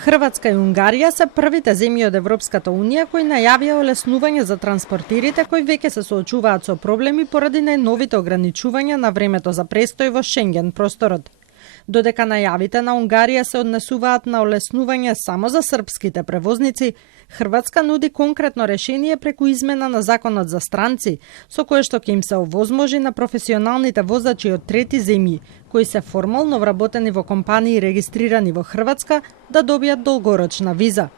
Хрватска и Унгарија се првите земји од Европската Унија кои најавија олеснување за транспортерите кои веќе се соочуваат со проблеми поради најновите ограничувања на времето за престој во Шенген просторот. Додека најавите на Унгарија се однесуваат на олеснување само за српските превозници, Хрватска нуди конкретно решение преку измена на законот за странци, со кое што ќе им се овозможи на професионалните возачи од трети земји, кои се формално вработени во компании регистрирани во Хрватска, да добијат долгорочна виза.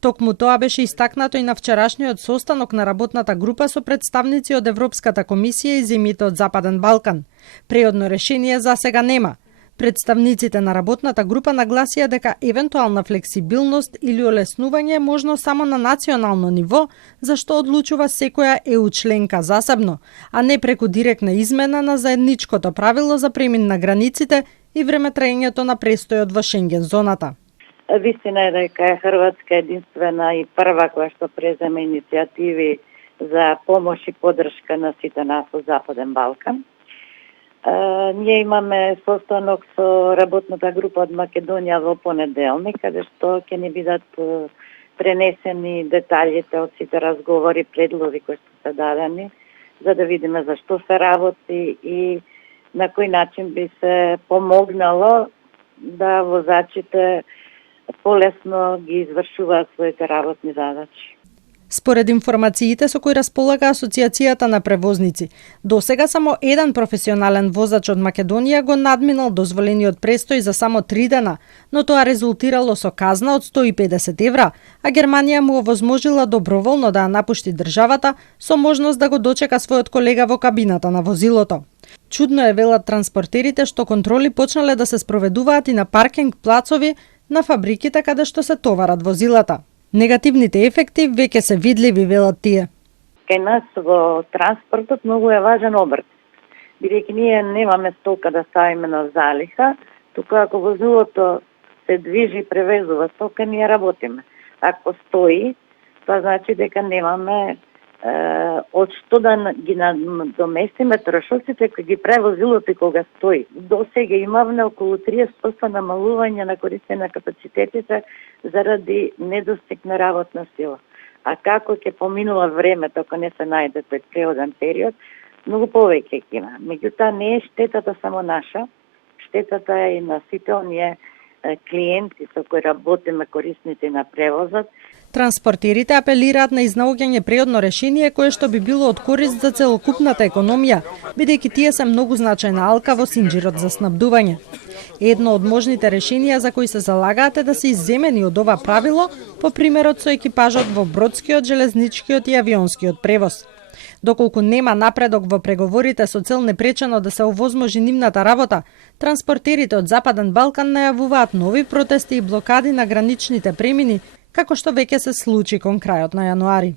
Токму тоа беше истакнато и на вчерашниот состанок на работната група со представници од Европската комисија и земјите од Западен Балкан. Преодно решение за сега нема. Представниците на работната група нагласија дека евентуална флексибилност или олеснување е можно само на национално ниво, зашто одлучува секоја ЕУ членка засебно, а не преку директна измена на заедничкото правило за премин на границите и времетраењето на престојот во Шенген зоната. Вистина е дека Хрватска е единствена и прва која што презема иницијативи за помош и поддршка на сите нас од Западен Балкан. Ние имаме состанок со работната група од Македонија во понеделник, каде што ќе ни бидат пренесени деталите од сите разговори, предлози кои што се дадени, за да видиме за што се работи и на кој начин би се помогнало да возачите полесно ги извршуваат своите работни задачи. Според информациите со кои располага Асоциацијата на превозници, досега само еден професионален возач од Македонија го надминал дозволениот престој за само 3 дена, но тоа резултирало со казна од 150 евра, а Германија му овозможила доброволно да ја напушти државата со можност да го дочека својот колега во кабината на возилото. Чудно е, велат транспортерите, што контроли почнале да се спроведуваат и на паркинг плацови на фабриките каде што се товарат возилата. Негативните ефекти веќе се видливи, велат тие. Кај нас во транспортот многу е важен обрт. Бидејќи ние немаме стока да ставиме на залиха, туку ако возилото се движи и превезува стока, ние работиме. Ако стои, тоа значи дека немаме од што да ги доместиме трошоците кои ги прави возилото и кога стои. До сега имавме околу 30% намалување на користење на капацитетите заради недостиг на работна сила. А како ќе поминува времето, ако не се најде тој преоден период, многу повеќе ќе има. Меѓутоа не е штетата само наша, штетата е и на сите оние клиенти со кои работиме, корисници на превозот. Транспортерите апелираат на изнаоѓање преодно решение кое што би било од корист за целокупната економија, бидејќи тие се многу значајна алка во синџирот за снабдување. Едно од можните решенија за кои се залагаат е да се изземени од ова правило по примерот со екипажот во бродскиот, железничкиот и авионскиот превоз. Доколку нема напредок во преговорите со цел непречено да се овозможи нивната работа, транспортерите од Западен Балкан најавуваат нови протести и блокади на граничните премини, како што веќе се случи кон крајот на јануари.